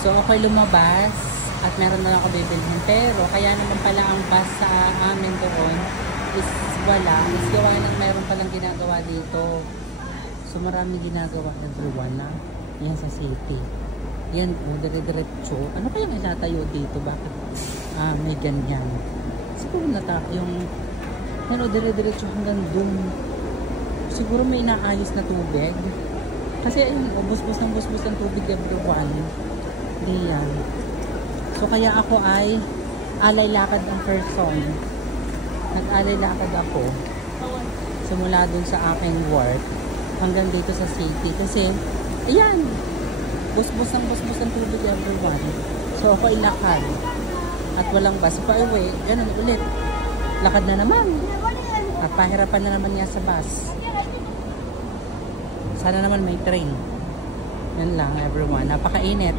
So, ako'y lumabas at meron na ako bibilhin. Pero, kaya naman pala ang bus sa amin doon is wala. Is gawa ng meron palang ginagawa dito. So, marami ginagawa everyone na. Yan sa city. Yan, dire-diretso. Ano kayang itatayo dito? Bakit may ganyan? Siguro yung dire-diretso hanggang dun. Siguro may inaayos na tubig. Kasi ayun, busbus ng tubig everyone. Diyan. So kaya ako ay alay lakad ng person. Nag-alay lakad ako. Simula dun sa aking work hanggang dito sa city. Kasi, ayan, busbus ng tubig everyone. So ako ay lakad. At walang bus. Pa uwi, ganun ulit. Lakad na naman. At pahirapan na naman nga sa bus. Sana naman may train. Yan lang everyone. Napakainit.